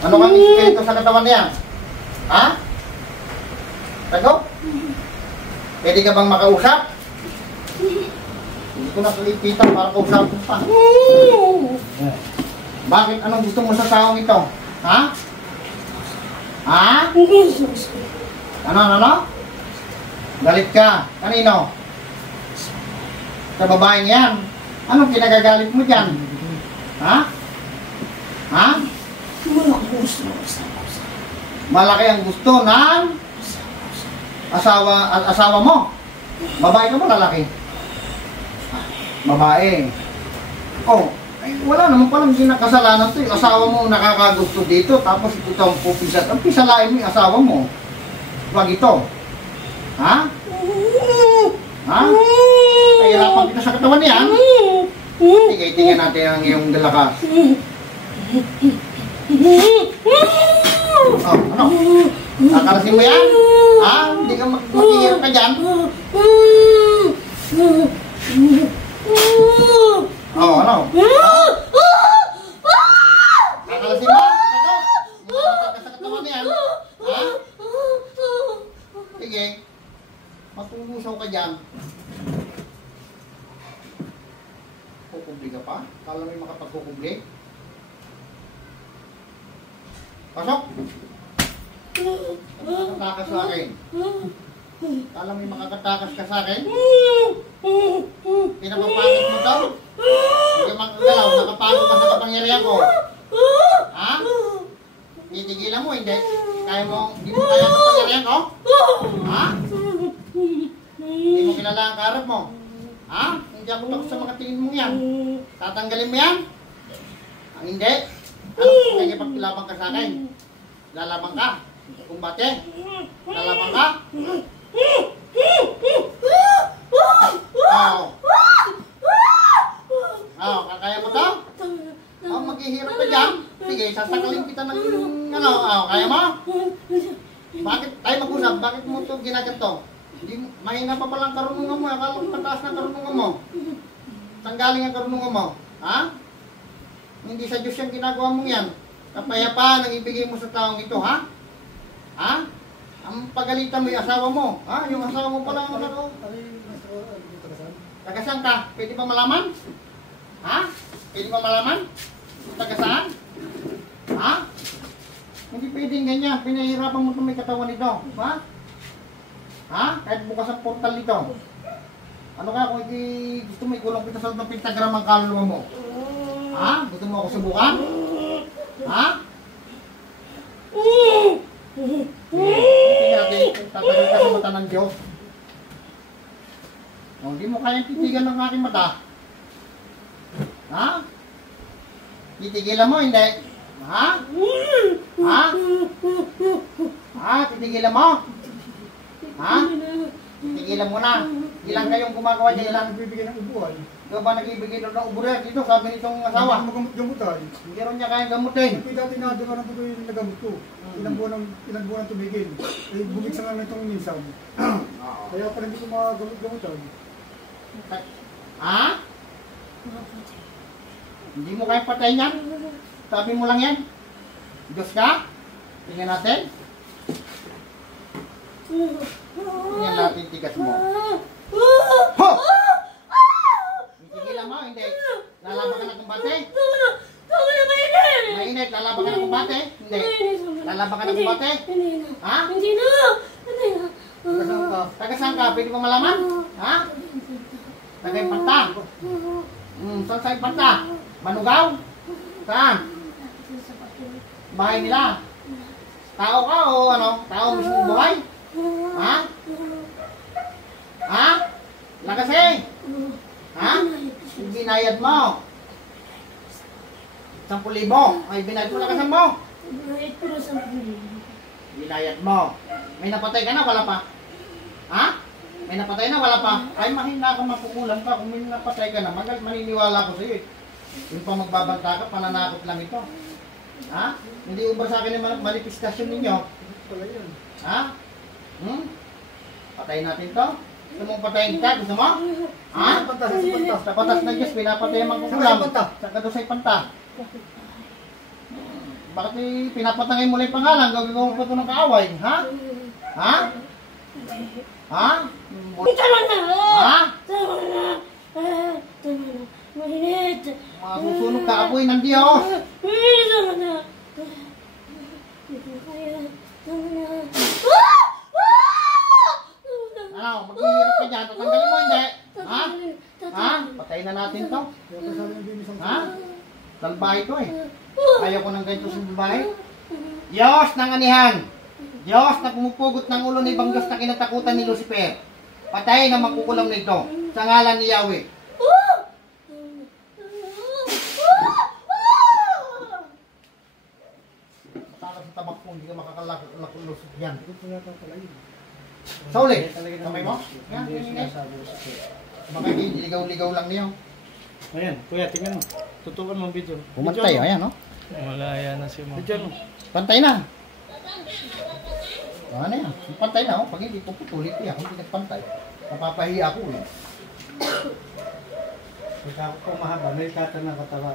Ano kang espiritu sa katawan niya? Ha? Tago? Pwede ka bang makausap? Hindi ko na kalipitan para kausapin pa. Bakit? Anong gusto mo sa taong ito? Ha? Ha? Ano? Galit ka? Kanino? Sa babaeng yan? Anong kinagagalit mo dyan? Ha? Ha? Malaki ang gusto ng asawa mo. Babae ka mo, lalaki? Babae. Oh, ay, wala naman palang ginakasalanan to. Yung asawa mo nakakagusto dito, tapos ito ang pupisat. Ang pisalain mo yung asawa mo. Wag ito. Ha? Ha? Kahirapan kita sa katawan niya. Tingnan natin ang iyong dalakas. Oh, ano? Kakarasin mo yan? Ha? Hindi ka makikirap ka dyan? Oh, ano? Kakarasin mo? Ito? Sa katawan niyan? Ha? Sige. Matulusaw ka dyan. Kukubli ka pa? Kala mo yung makapagkukubli? Pasok! Makakatakas sa akin. Kala mo yung makakatakas ka sa akin? Pinapapagod mo daw? Hindi ka makagalaw, nakapagod ka sa kapangyarihan ko. Ha? Titigilan mo, hindi? Kaya mo, hindi mo kaya sa kapangyarihan ko? Ha? Hindi mo kilala ang karap mo? Ha? Hindi ako takot sa mga tingin mo yan. Tatanggalin mo yan? Ang hindi? Ano kung nagipagpilabang ka sa akin? Lalabang ka? Kumbate? Lalabang ka? Oo. Oo, kakaya mo to? Oo, maghihirap ka dyan. Sige, sasakalin kita ng ano. Oo, kaya mo? Bakit? Tayo mag-usap. Bakit mo ito ginaganto? Hindi, mahina pa palang karunungan mo. Akala ko pataas ng karunungan mo. Saan galing ang karunungan mo? Ha? Hindi sa Diyos yung ginagawa mong yan. Kapayapaan ang ibigay mo sa taong ito, ha? Ha? Ang pagalitan mo yung asawa mo. Ha? Yung asawa mo pala ang ano? Tagasaan ka? Pwede ba malaman? Ha? Pwede ba malaman? Tagasaan? Ha? Hindi pwedeng ganyan. Pinahirapan mo itong may katawan nito. Ha? Ha? Kahit bukas ang portal nito. Ano ka kung hindi gusto mo ikulong kita sa loob ng pentagram ang kaluluwa mo? Ha? Gusto mo ako subukan? Ha? Hindi natin tatagal ka sa mata ng Diyos. Kung hindi mo kayang titigan ng aking mata, ha? Titigilan mo, hindi? Ha? Ha? Ha? Titigilan mo? Ha? Titigilan mo na. Ilan kayong gumagawa niya? Ilan nagbibigay ng ubuan? Ikaw ba nagbibigay ng ubuan? Dito, sabi nitong asawa. Gamot-gamutan. Hindi ron niya kayang gamutin. Kasi dati nadungan po yung nagamot ko. Ilang buwan ang tumigil. Eh, bumig sa nga itong minsan. Kaya pa rin ko magagamot-gamutan. Ha? Hindi mo kayang patay niyan? Sabi mo lang yan? Diyos ka? Tingnan natin. Tingnan natin tigas mo. Ho! Tigilan mo, hindi. Lalaban ka na kumbate? Mainit, lalaban ka na kumbate? Hindi. Lalaban ka na kumbate? Ha? Hindi na. Tagasaan ka? Pwede mo malaman? Ha? Tagay panta? Saan sa'yo panta? Manugaw? Saan? Bahay nila? Tao ka o ano? Tao mismo buhay? Ha? Ha? Lakas eh! Ha? Binayad mo. 10,000. Ay, binayad mo, lakasan mo. Binayad mo. May napatay ka na, wala pa? Ha? May napatay na, wala pa? Ay, mahina ka, mapukulan ka. Kung may napatay ka na, maniniwala ko sa'yo eh. Yung pa magbabanta ka, pananakot lang ito. Ha? Hindi ubra sa akin yung manifestasyon ninyo. Ha? Patayin natin to. Gusto mong patayin ka? Gusto mo? Ha? Sa patas na Diyos, pinapatay ang mangkukulam. Sa kadusay panta. Bakit pinapatangay mo lang yung pangalan? Gagawin mo pa ito ng kaaway, ha? Ha? Ha? Tama na! Ha? Tama na! Tama na! Mainit! Masusunog ka apoy ng Diyos! Tama na! Hindi ko kaya. Tama na! Ano, maghihirap ka dyan, tatanggalin mo hindi? Ha? Ha? Patayin na natin to. Kaya kasama yung binis ang Ha? Salbahe to eh. Ayaw ko ng ganito sa babae. Diyos ng anihan! Diyos na pumupugot ng ulo ni ibang Diyos na kinatakutan ni Lucifer. Patayin ang makukulam nito sa ngalan ni Yahweh. Matalas sa tabak mo, hindi ka makakalakulusot yan. Ito po yata pala yun. Sa uli, kamay mo? Yan, Hindi yan, yan. sinasabi ko sa kaya. Baka ligaw-ligaw lang niyo. Ayan, kuya, tingnan mo. Tutukan mo ang video. Pumantay, Video mo. ayan, no? Malaya na si Mom. Video mo. Pantay na. Ano yan? Pantay na, oh. Pag hindi ko putulit yan, kung hindi nagpantay. Napapahiya ako, eh. Pagka ako mahaba, may kata ng katawa.